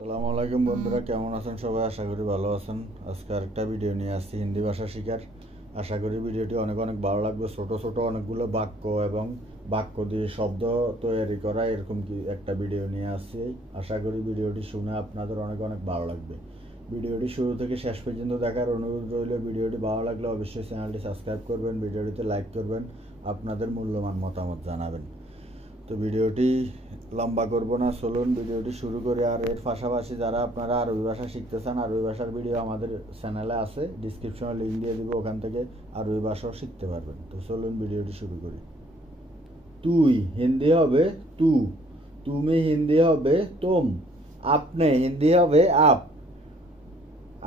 আসসালামু আলাইকুম বন্ধুরা, কেমন আছেন সবাই? আশা করি ভালো আছেন। আজকে আরেকটা ভিডিও নিয়ে আসছি হিন্দি ভাষা শিখার। আশা করি ভিডিওটি অনেক ভালো লাগবে। ছোট ছোট অনেকগুলো বাক্য এবং বাক্য দিয়ে শব্দ তৈরি করা এরকম কি একটা ভিডিও নিয়ে আসছি। আশা করি ভিডিওটি শুনে আপনাদের অনেক ভালো লাগবে। ভিডিওটি শুরু থেকে শেষ পর্যন্ত দেখার অনুরোধ রইল। ভিডিওটি ভালো লাগলে অবশ্যই চ্যানেলটি সাবস্ক্রাইব করবেন, ভিডিওটিতে লাইক করবেন, আপনাদের মূল্যবান মতামত জানাবেন। তো ভিডিওটি লম্বা করব না, চলুন ভিডিওটি শুরু করি। আর এর পাশাপাশি যারা আপনারা আরবি ভাষা শিখতে চান, আরবি ভাষার ভিডিও আমাদের চ্যানেলে আছে, ডিসক্রিপশনে লিঙ্ক দিয়ে দিব, ওখান থেকে আরবি ভাষাও শিখতে পারবেন। তো চলুন ভিডিওটি শুরু করি। তুই হিন্দি হবে তু, তুমি হিন্দি হবে তুম, আপনি হিন্দি হবে আপ।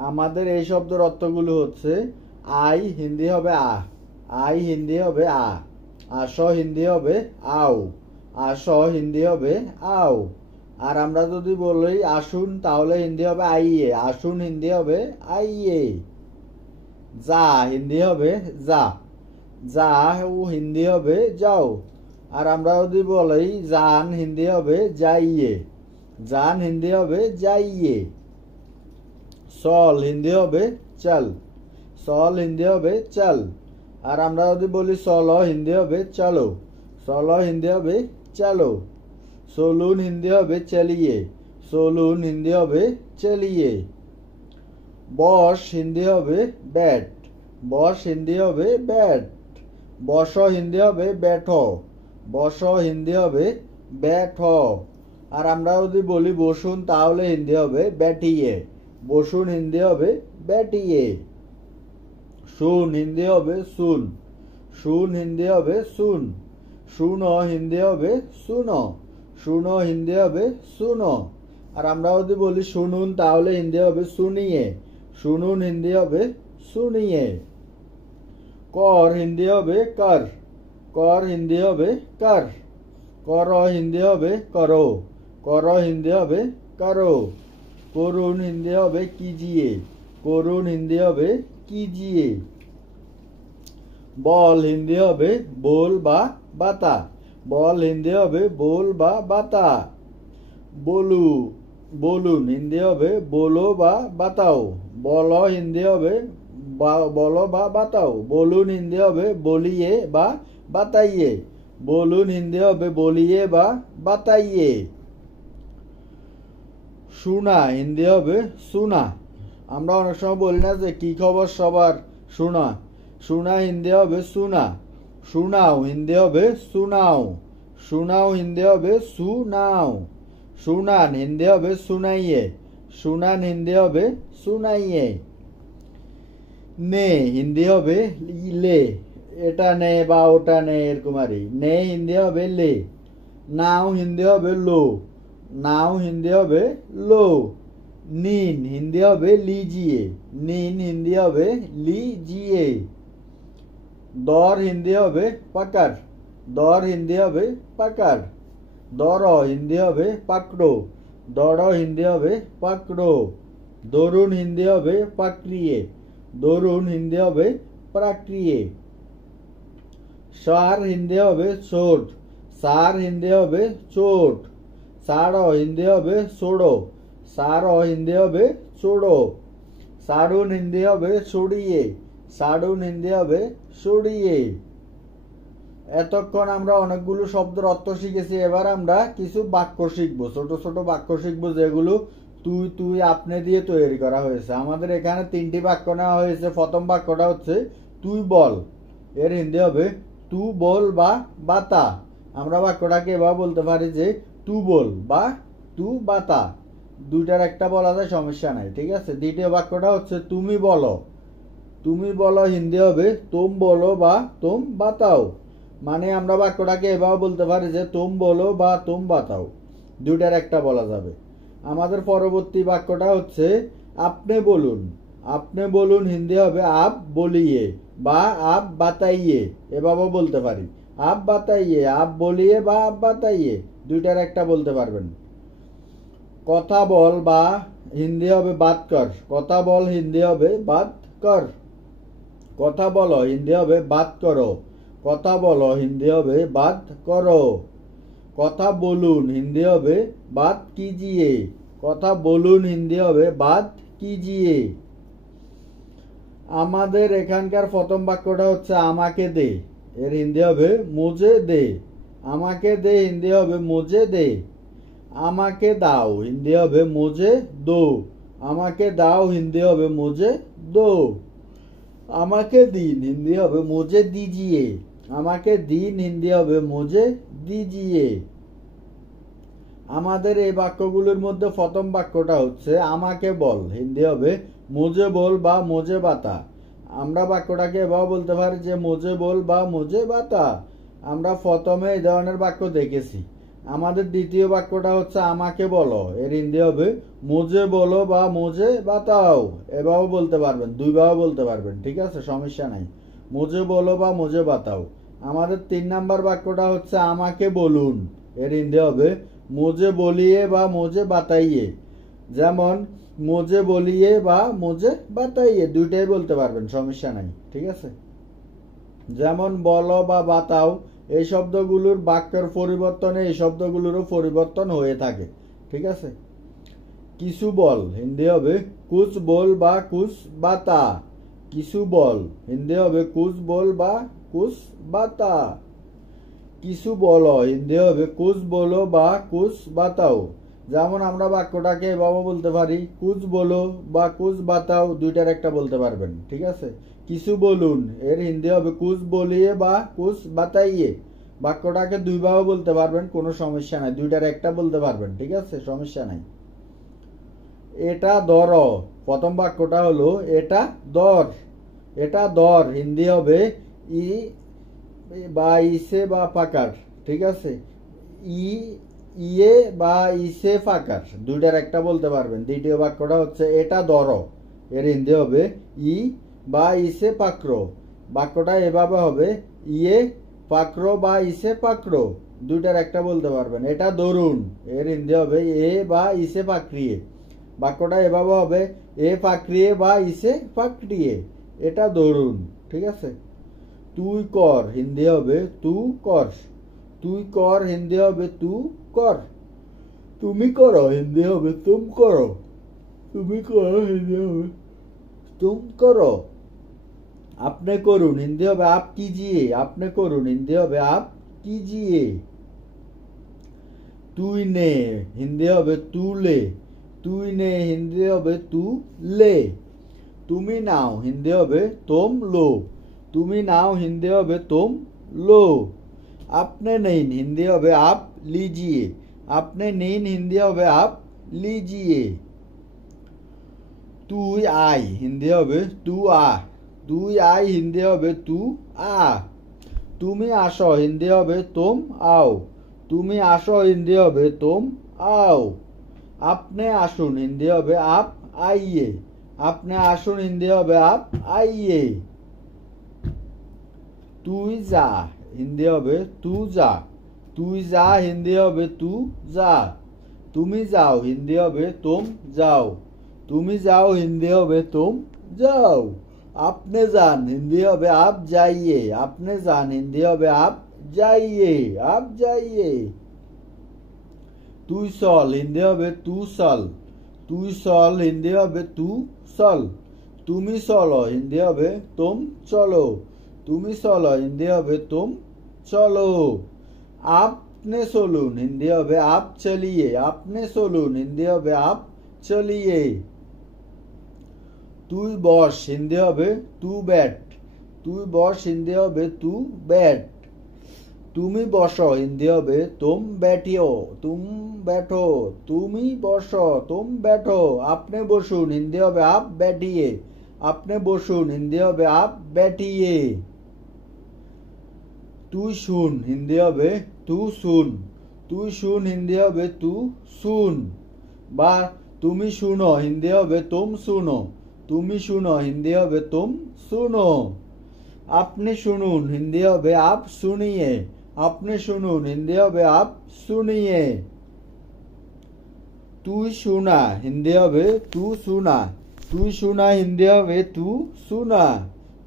আমাদের এই শব্দের অর্থগুলো হচ্ছে আই হিন্দি হবে আ, আই হিন্দি হবে আ, আস হিন্দি হবে আও, আস হিন্দি হবে আও। আর আমরা যদি বলি আসুন তাহলে হিন্দি হবে আইয়ে, আসুন হিন্দি হবে আইয়ে। যা হিন্দি হবে যা, যা ও হিন্দি হবে যাও। আর আমরা যদি বলি যান হিন্দি হবে যাইয়ে, যান হিন্দি হবে যাইয়ে। চল হিন্দি হবে চল, চল হিন্দি হবে চল। আর আমরা যদি বলি চলো হিন্দি হবে চলো, চলো হিন্দি হবে চলো। চলুন হিন্দি হবে চলিয়ে, চলুন হিন্দি হবে চলিয়ে। বস হিন্দি হবে ব্যাট, বস হিন্দি হবে ব্যাট। বস হিন্দি হবে ব্যাঠো, বস হিন্দি হবে ব্যাঠো। আর আমরা যদি বলি বসুন তাহলে হিন্দি হবে ব্যাটিয়ে, বসুন হিন্দি হবে ব্যাটিয়ে। শুন হিন্দি হবে শুন, শুন হিন্দি হবে শুন। শুনো হিন্দি হবে শুনো, শুনো হিন্দি হবে শুনো। আর আমরা যদি বলি শুনুন তাহলে হিন্দি হবে শুনিয়ে, শুনুন হিন্দি হবে শুনিয়ে। কর হিন্দি হবে কর, কর হিন্দি হবে কর। কর হিন্দি হবে করো, কর হিন্দি হবে করো। করুন হিন্দি হবে কিজিয়ে, করুন হিন্দি হবে কিজিয়ে। বল হিন্দি হবে बोल বা বাতা, বল হিন্দি হবে बोल বা বাতা। বলু বলুন হিন্দি হবে बोलो বা বাতাও, বলো হিন্দি হবে বলো বা বাতাও। বলুন হিন্দি হবে বলিয়ে বা বাতাইয়ে, বলুন হিন্দি হবে বলিয়ে বা বাতাইয়ে। শোনা হিন্দি হবে শোনা। আমরা অনেক সময় বলি না যে কি খবর সবার, শোনা, শোনা হিন্দি হবে শোনা। শোনাও হিন্দি হবে শোনাও, শোনাও হিন্দি হবে শুনাও। শুনান হিন্দি হবে শুনাইয়ে, শুনান হিন্দি হবে শুনাইয়ে। নে হিন্দি হবে লে, এটা নে বা ওটা নে এরকম আর নে হিন্দি হবে লে। নাও হিন্দি হবে লো, নাও হিন্দি হবে লো। নিন হিন্দি হবে লিজিয়ে, নিন হিন্দি হবে লিজিয়ে। দর হিন্দি হবে পাকার, দর হিন্দি হবে পাকার। দর হিন্দি হবে পাকড়ো, দর হিন্দি হবে পাকড়ো। দরুন হিন্দি হবে পাকড়িয়ে, দরুন হিন্দি হবে পাকড়িয়ে। সার হিন্দি হবে ছোট, সার হিন্দি হবে চোট। সাড়ো হিন্দি হবে ছোড়ো, সাড়ো হিন্দি হবে ছোড়ো। সাড়ুন হিন্দি হবে ছড়িয়ে, সাড়ুন হিন্দি হবে ছড়িয়ে। এতক্ষণ আমরা অনেকগুলো শব্দের অর্থ শিখেছি। এবার আমরা কিছু বাক্য শিখবো, ছোট ছোট বাক্য শিখবো যেগুলো তুই তুই আপনি দিয়ে তৈরি করা হয়েছে। আমাদের এখানে 3টি বাক্য নেওয়া হয়েছে। প্রথম বাক্যটা হচ্ছে তুই বল, এর হিন্দি হবে তু বল বা বাতা। আমরা বাক্যটাকে এবার বলতে পারি যে তু বল বা তু বাতা, দুইটার একটা বলা যায়, সমস্যা নাই, ঠিক আছে। দ্বিতীয় বাক্যটা হচ্ছে তুমি বলো, তুমি বলো হিন্দি হবে তুম বলো বা তুম বাতাও। মানে আমরা বাক্যটাকে এবার বলতে পারি যে তুম বলো বা তুম বাতাও, দুইটার একটা বলা যাবে। আমাদের পরবর্তী বাক্যটা হচ্ছে আপনি বলুন, আপনি বলুন হিন্দি হবে আপ বলিয়ে বা আপ বাতাইয়ে, এভাবে বলতে পারি আপ বাতাইয়ে, আপ বলিয়ে বা আপ বাতাইয়ে, দুইটার একটা বলতে পারবেন। কথা বল বা হিন্দি হবে বাত কর, কথা বল হিন্দি হবে বাত কর। কথা বলো হিন্দি হবে বাত করো, কথা বলো হিন্দি হবে বাত করো। কথা বলুন হিন্দি হবে বাত কিজিয়ে, কথা বলুন হিন্দি হবে বাত কিজিয়ে। আমাদের এখানকার প্রথম বাক্যটা হচ্ছে আমাকে দে, এর হিন্দি হবে মুঝে দে। আমাকে দে হিন্দি হবে মুঝে দে। আমাকে দাও হিন্দি হবে মুঝে দো। আমাকে দাও হিন্দি হবে মুঝে দো। আমাকে দিন হিন্দি হবে মুঝে দিজিয়ে। আমাকে দিন হিন্দি হবে মুঝে দিজিয়ে। আমাদের এই বাক্যগুলোর মধ্যে প্রথম বাক্যটা হচ্ছে আমাকে বল, হিন্দি হবে মুঝে বল বা মুঝে বাতা। আমরা বাক্যটাকে এভাবে বলতে পারি যে মুঝে বল বা মুঝে বাতা। আমরা প্রথমে এই ধরনের বাক্য দেখেছি। আমাদের দ্বিতীয় বাক্যটা হচ্ছে আমাকে বলো, এর হিন্দি হবে মুঝে বলো বা মুঝে বাতাও। এভাবে বলতে পারবেন, দুইভাবে বলতে পারবেন, ঠিক আছে, সমস্যা নাই। মুঝে বলো বা মুঝে বাতাও। আমাদের 3 নাম্বার বাক্যটা হচ্ছে আমাকে বলুন, এর হিন্দি হবে মুঝে বলিয়ে বা মুঝে বাতাইয়ে। যেমন মুঝে বলিয়ে বা মুঝে বাতাইয়ে, দুইটাই বলতে পারবেন, সমস্যা নাই, ঠিক আছে। যেমন বলো বা বাতাও, এই শব্দগুলোর বাক্যের পরিবর্তনে এই শব্দগুলোরও পরিবর্তন হয়ে থাকে, ঠিক আছে। কিছু বল হিন্দি হবে কুছ বল বা কুছ বাতা। কিছু বল হিন্দি হবে কুছ বল বা কুছ বাতা। কিছু বলো হিন্দি হবে কুছ বলো বা কুছ বাতাও। যেমন আমরা বাক্যটাকে এভাবে বলতে পারি কুছ বলো বা কুছ বাতাও, দুইটার একটা বলতে পারবেন, ঠিক আছে। কিছু বলুন, এর হিন্দি হবে কুছ বলিয়ে বা কুছ বাতাইয়ে। বাক্যটাকে দুইভাবে বলতে পারবেন, কোনো সমস্যা নাই, দুইটার একটা বলতে পারবেন, ঠিক আছে, সমস্যা নাই। এটা ধর, প্রথম বাক্যটা হলো এটা ধর। এটা ধর হিন্দি হবে ই বা ইসে বা পাকার, ঠিক আছে। ইয়ে বা ইসে ফাকার, দুইটার একটা বলতে পারবেন। দ্বিতীয় বাক্যটা হচ্ছে এটা ধরো, এর হিন্দি হবে ই বা ইসে পাকড়ো। বাক্যটা এভাবে হবে ইয়ে পাকড়ো বা ইসে পাকড়ো, দুইটার একটা বলতে পারবেন। এটা ধরুন, এর হিন্দি হবে এ বা ইসে পাকড়িয়ে। বাক্যটা এভাবে হবে এ পাকড়িয়ে বা ইসে পাকড়িয়ে। এটা ধরুন, ঠিক আছে। তুই কর হিন্দি হবে তু কর। তুই কর হিন্দি হবে তু কর। তুমি করো হিন্দি হবে তুম করো। তুমি করো হিন্দি হবে তুম করো। আপনি করুন হিন্দি হবে আপ কিজিয়ে। আপনি করুন হিন্দি হবে আপ কিজিয়ে। তুই নে হিন্দি হবে তু লে। তুই নে হিন্দি হবে তু লে। তুমি নাও হিন্দি হবে তোম লো। তুমি নাও হিন্দি হবে তোম লো। আপনি নিন হিন্দি হবে আপ लीजिए। আপনি নিন হিন্দি হবে আপ लीजिए। তুই আয় হিন্দি হবে তু আ। তুই আয় হিন্দি হবে তু আ। তুমি আসো হিন্দি হবে তোম आओ। তুমি আসো হিন্দি হবে তোম आओ। আপনি আসুন হিন্দি হবে আপ आइए। আপনি আসুন হিন্দি হবে আপ आइए। তুই যা হিন্দি হবে তু যা। তুই যা হিন্দি হবে তু যা। তুমি যাও হিন্দি হবে তুম যাও। তুমি যাও হিন্দি হবে তুম যাও। আপনি যান হিন্দি হবে আপ जाइए। আপনি যান হিন্দি হবে আপ जाइए। আপ जाइए। তুই চল হিন্দি হবে তু চল। তুই চল হিন্দি হবে তু চল। তুমি চলো হিন্দি হবে তুম চলো। তুমি চলো হিন্দি হবে তুম চলো। আপনি চলুন হিন্দি হবে আপ চলিয়ে। আপনি চলুন হিন্দি হবে আপ চলিয়ে। তুই বস হিন্দি হবে তু बैठ। তুই বস হিন্দি হবে তু बैठ। তুমি বসো হিন্দি হবে তুম बैठियो। তুম बैठो। তুমি বসো তুম बैठो। আপনি বসুন হিন্দি হবে আপ बैठिए। আপনি বসুন হিন্দি হবে আপ बैठिए। তুই শুন হিন্দি হবে তু শুন। তুই শুন হিন্দি হবে তু শুন। বা তুমি শুনো হিন্দি হবে তুম শুনো। তুমি শুনো হিন্দি হবে তুম শুনো। আপনি শুনুন হিন্দি হবে আপ শুনিয়ে। আপনি শুনুন হিন্দি হবে আপ শুনিয়ে। তুই শোনা হিন্দি হবে তু শোনা। তুই শোনা হিন্দি হবে তু শোনা।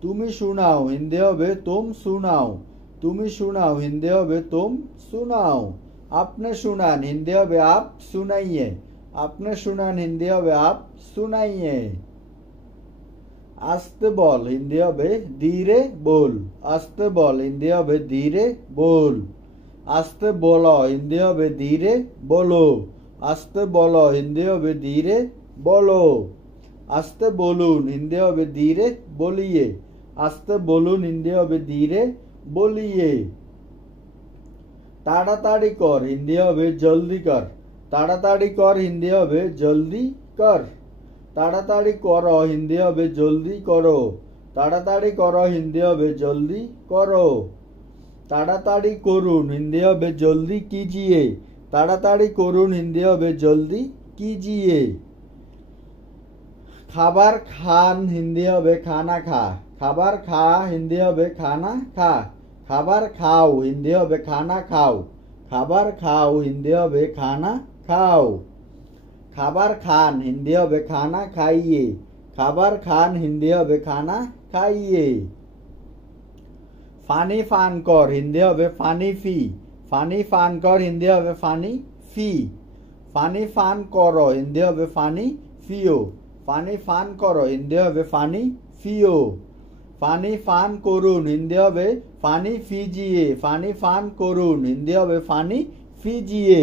তুমি শোনাও হিন্দি হবে তুম শোনাও। তুমি শোনাও হিন্দি হবে তুম শোনাও। আপনি শুনান হিন্দি হবে আপ শুনাইয়ে। আপনি শুনান হিন্দি হবে আপ সুনাইয়ে। আস্তে বল হিন্দি হবে ধীরে বল। আস্তে বল হিন্দি হবে ধীরে বল। আস্তে বলো হিন্দি হবে ধীরে বলো। আস্তে বলো হিন্দি হবে ধীরে বলো। আস্তে বলুন হিন্দি হবে ধীরে বলিয়ে। আস্তে বলুন হিন্দি হবে ধীরে বলিয়ে। তাড়াতাড়ি কর হিন্দি হবে জলদি কর। তাড়াতাড়ি কর হিন্দি হবে জলদি কর। তাড়াতাড়ি করো হিন্দি হবে জলদি করো। তাড়াতাড়ি করো হিন্দি হবে জলদি করো। তাড়াতাড়ি করুন হিন্দি হবে জলদি কিজিয়ে। তাড়াতাড়ি করুন হিন্দি হবে জলদি কিজিয়ে। খাবার খান হিন্দি হবে খানা খা। খাবার খা হিন্দি হবে খানা খা। খাবার খাও হিন্দি হবে খানা খাও। খাবার খাও হিন্দি হবে খানা খাও। খাবার খান হিন্দি হবে খানা খাইয়ে। খাবার খান হিন্দি হবে খানা খাইয়ে। ফানি ফান কর হিন্দি হবে ফানি ফি। ফানি ফান কর হিন্দি হবে ফানি ফি। ফানি ফান করো হিন্দি হবে ফানি ফিও। ফানি ফান করো হিন্দি হবে ফানি ফিও। ফানি ফান করুন হিন্দি হবে ফানি ফিজিয়ে। ফানি ফান করুন হিন্দি হবে ফানি ফিজিয়ে।